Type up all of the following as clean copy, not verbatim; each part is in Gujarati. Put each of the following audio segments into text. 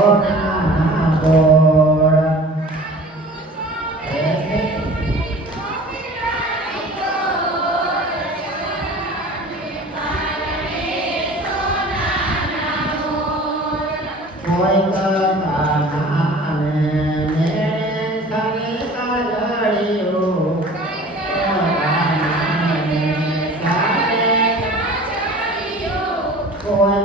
સોનાના ગોળ કોઈ કથાના મેળે સરે કાજળિયું કોઈ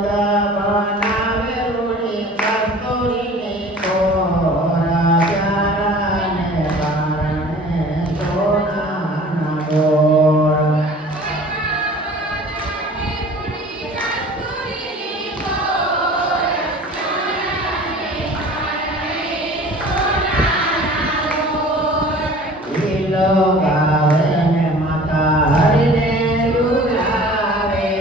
બનાવે રૂડી કસ્તુરીની કોરા પ્યારાને કારણે સોનાના ગોળ ગાવે ને માતા હરિને લુલાવે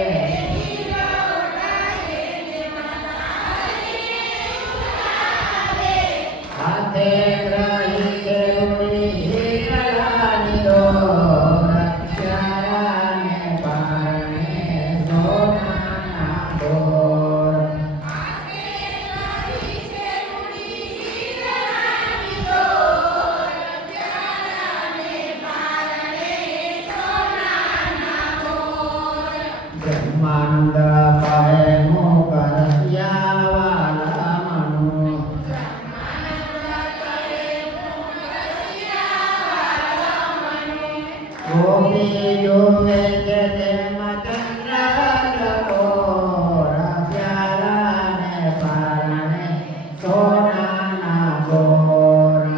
હાથે ગ્રહી કેળુડી હીરાની દોર પ્યારાને કારણે સોનાના ગોળ બ્રહ્માંડ પાએ મોકરસ્યા વાલા મનુ ગોપી જોવે છે તેમાં ચંદ્ર ગોરા પ્યારાને કારણે સોનાના ગોળ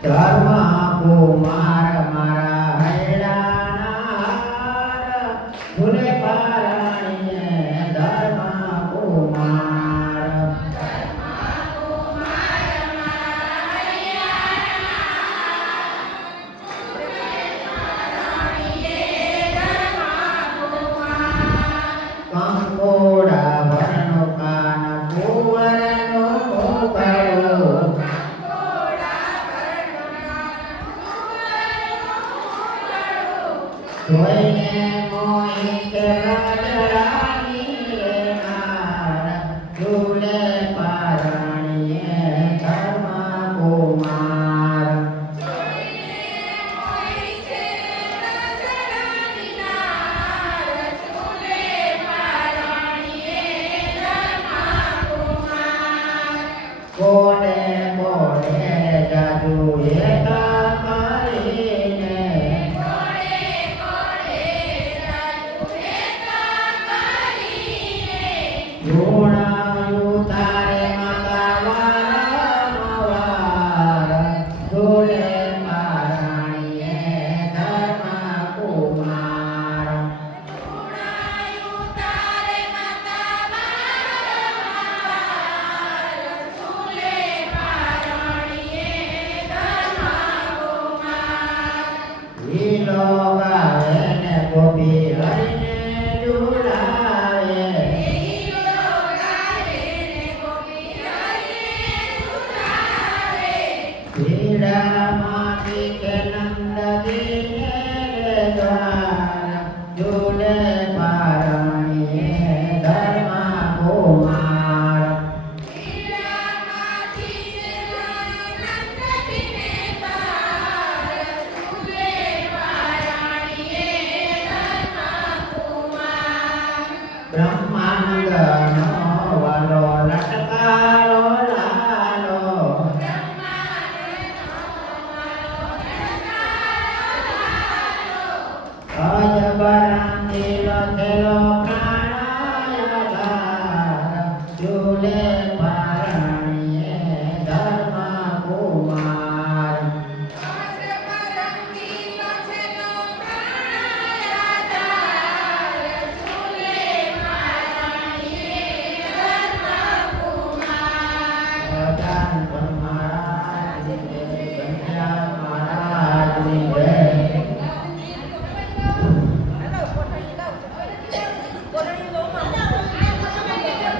ધર્મ કુમાર મારા હૈડાના હાર ભૂલે પારાણીએ ધર્મ કુમાર કંકોડા ભરનો કાન કુંવરનો મોકળો જોઈને મોહિત રાજરાણી નાર ઝૂલે પારાણીએ ધર્મ કુમાર કોને કોને જાદુ એકા કરીને જોડાયું તારે માતા વારંવાર ઝૂલે પારાણીએ ધર્મ કુમાર લીલો ગાવે ને ગોપી હરિને